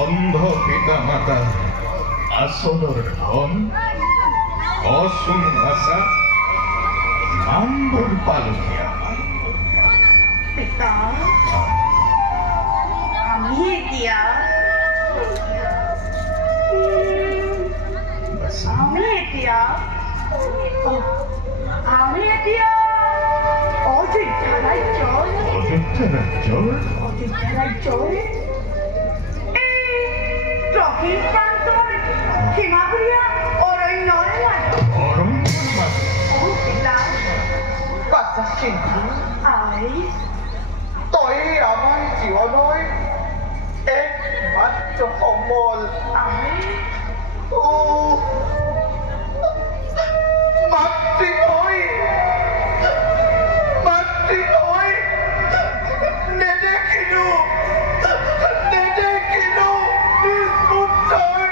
অন্ধ পিতা মাতা আসলৰ ধন অসুন ভাষা নাম্বৰ পালকিয়া পিতা আমি এতিয়া অযোধ্যা ৰাজ্যৰ দক্ষিণ প্ৰান্তৰ সীমাপুৰীয়া অৰণ্যৰ তই আমাৰ জীৱনৰ একমাত্ৰ সম্বল মাতৃ হৈ নেদেখিলো নিজ পুত্ৰৰ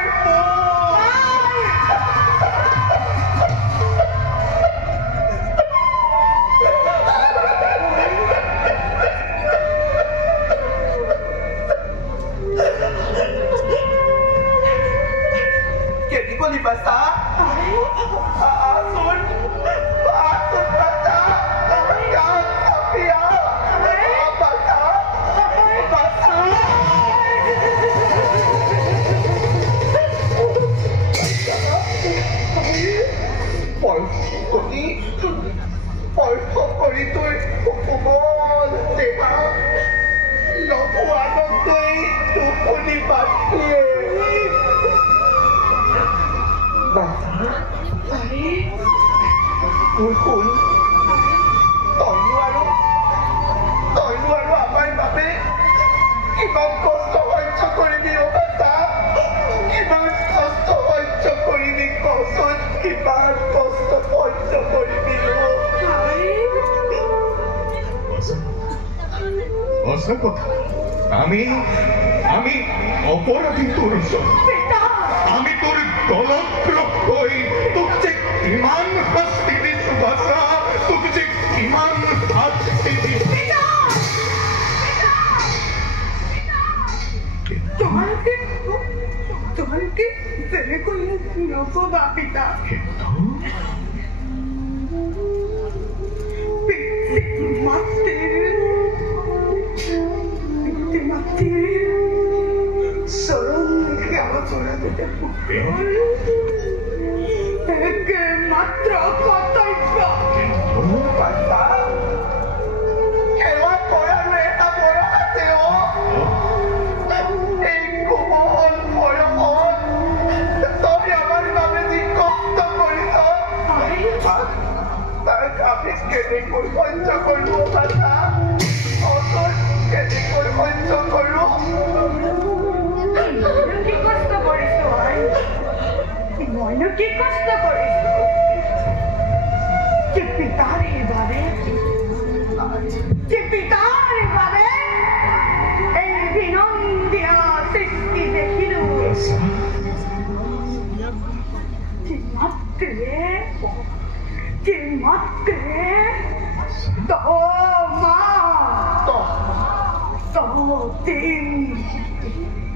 basta asun basta jangan tapi ya basta Poi tôi cũng có để mà nó qua con tôi đi bắt বাছা আৰে মোৰ শুন তইনো আৰু আমাৰ বাবে কিমান কষ্ট সহ্য কৰিবি বাছা কিমান কষ্ট সহ্য কৰিবি কচোন কিমান কষ্ট সহ্য কৰিবি সঁচা কথা আমি অপরাধী তোর পিতা আমি তোর দলদ্রক হই তোক যে কিমান শাস্তি দিছো বাছা তোক যে কিমান শাস্তি দিছো পিতা তোমাকে বেলেগকৈ নকবা পিতা কিন্তু চরণ কেমন চড়া দিতে মাত্র কর্তব্য বাছা সেৱা কৰাৰো এটা বয়স আছে এই কোমল বয়সত তই আমাৰ বাবে যি কষ্ট কৰিছ তাক আমি কেনেকৈ সহ্য কৰিব বাছা কেনেকৈ সহ্য কৰোঁ কি কষ্ট কৰিছো মইনো কি কষ্ট কৰিছো যে পিতাৰ বাবে এই বিনন্দীয়া সৃষ্টি দেখিলো মাত্রে তিন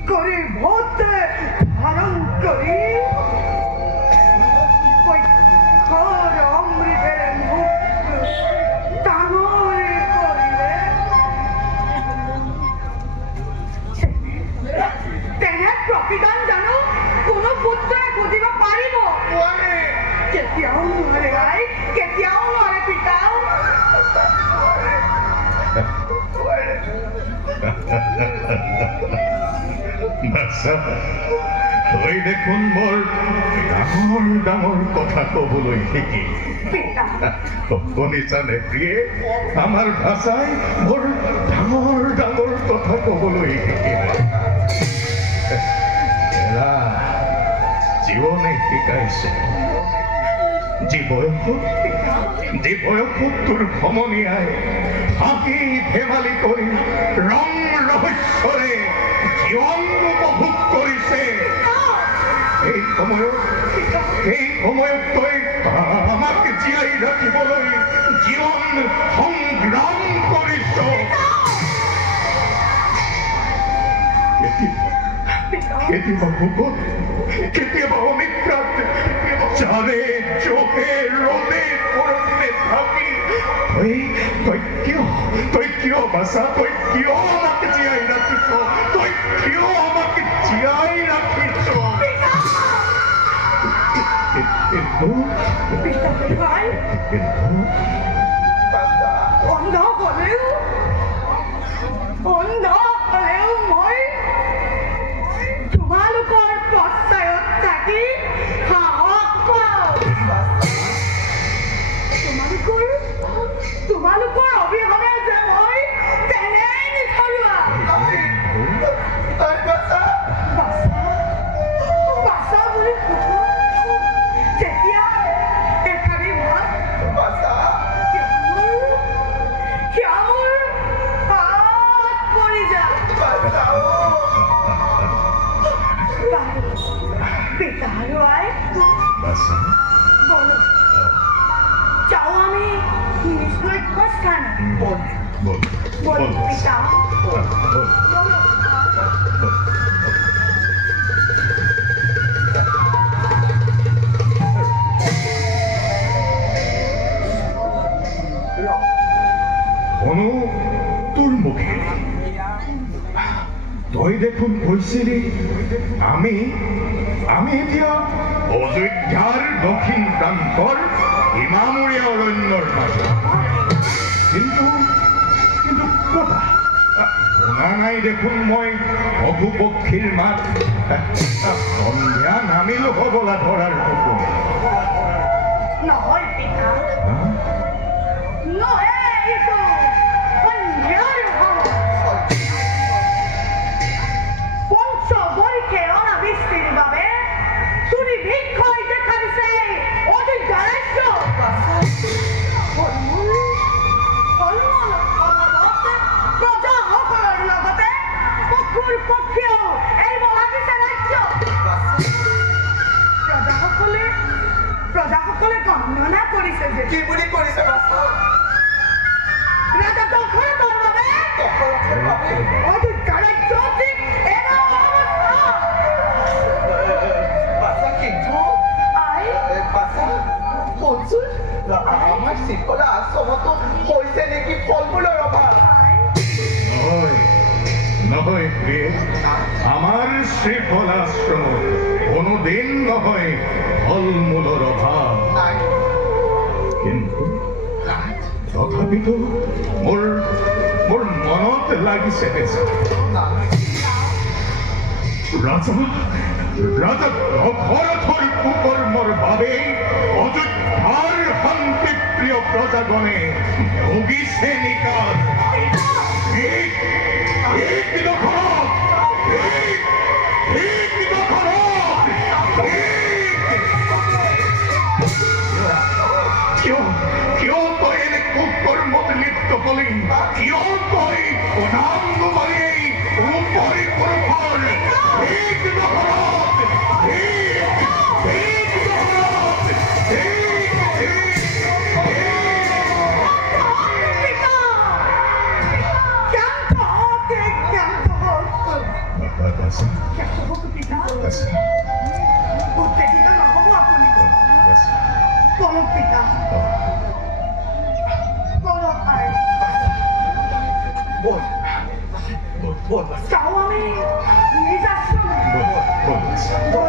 করে ভূত ধারণ করি ঘর অমৃতের মুখ টাঙরে করিলে তেনে প্রকৃতন জানো কোনো পুত্রে খুঁজিব পাৰিব কেতিয়াও নোৱাৰে আই কেতিয়াও নোৱাৰে পিতাও বাছা তই দেখোন বৰ ডাঙৰ কথা কবলৈ শিকি পিতা শুনিছানে প্ৰিয়ে আমাৰ ভাষাই বৰ ডাঙৰ কথা কবলৈ শিকিলে জীৱনে শিকাইছে যি বয়সত তোৰ ভমনীয়াই হাঁহি ধেমালি কৰি ৰং ৰহস্যৰে জীৱন উপভোগ কৰিছে এই সময়ত তই আমাক জীয়াই ৰাখিবলৈ জীৱন সংগ্ৰাম কৰিছ কেতিয়াবা ভোকত কেতিয়াবা অনিদ্ৰাত চাৰে চোখে ৰ'দে বৰষুণে থাকি তই কিয় বাছা তই কিয় আমাক জীয়াই ৰাখিছ তই কিয় আমাক জীয়াই ৰাখিছ কিন্তু অন্ধ হলেও মই তোমালোকৰ পশ্চায়ত থাকি সাহস পাওঁ তোমালোকৰ অবিহনে যে মই তেনেই নিথৰুৱা বাছা বুলি যেতিয়া এখাৰি মাত মোৰ হাত পৰি যায় পিতা আৰু আই বাছা বলো যাও আমি নিষ্পক্ষ স্থানে বল পিতা বলো কোনো তোৰ মুখে তই দেখোন কৈছিলি আমি এতিয়া অযোধ্যাৰ দক্ষিণ প্ৰান্তৰ ইমামূৰীয়া অৰণ্যৰ মাজত কিন্তু কথা শুনা নাই দেখোন মই পশু পক্ষীৰ মাত সন্ধিয়া নামিলো হবলা ধৰাৰ সপোন নহয় পিতা হ্যাঁ? নহে এইটো অন্যায় ভাৱ পঞ্চবৰ্ষে অনাবৃষ্টিৰ বাবে চুৰি ভিক্ষই দেখা দিছে অযোধ্যা ৰাজ্য প্ৰজাসকলৰ লগতে পশুৰ পক্ষীয়েও এৰিব লাগিছে ৰাজ্য প্ৰজাসকলে গণনা কৰিছে যে কি বুলি কৰিছে বাছা? ৰাজা দশৰথৰ বাবে দশৰথৰ বাবে অযোধ্যা ৰাজ্য ঠিক এনে অৱস্থা বাছা কিন্তু আই বাছা শুনচোন আমাৰ চিকলা আশ্ৰমতো হৈছে নেকি ফল মূলৰ অভাৱ আই নহয় নহয় প্ৰিয়ে আমাৰ শ্ৰীফল আশ্ৰমত কোনোদিন নহয় ফল মূলৰ অভাৱ নাই কিন্তু তথাপিতো মোৰ মোৰ মনত লাগিছে বেছি ৰাজা ৰাজা দশৰথৰ কুকৰ্মৰ বাবে অযোধ্যাৰ শান্তিপ্ৰিয় প্ৰজাগণে ভুগিছে নিকাল কিয় তই এনে কুকৰ্মত লিপ্ত হলি কিয় তই অনাম মাৰি উপৰি ফল ঠিক দশৰথ ঠিক দশৰথ পিতা জ্ঞান হওঁতে জ্ঞান হওক পিতা উত্তেজিত নহ'ব আপুনি কওক পিতা কওক আই বল বল বল যাওঁ আমি নিজ আশ্ৰমে বল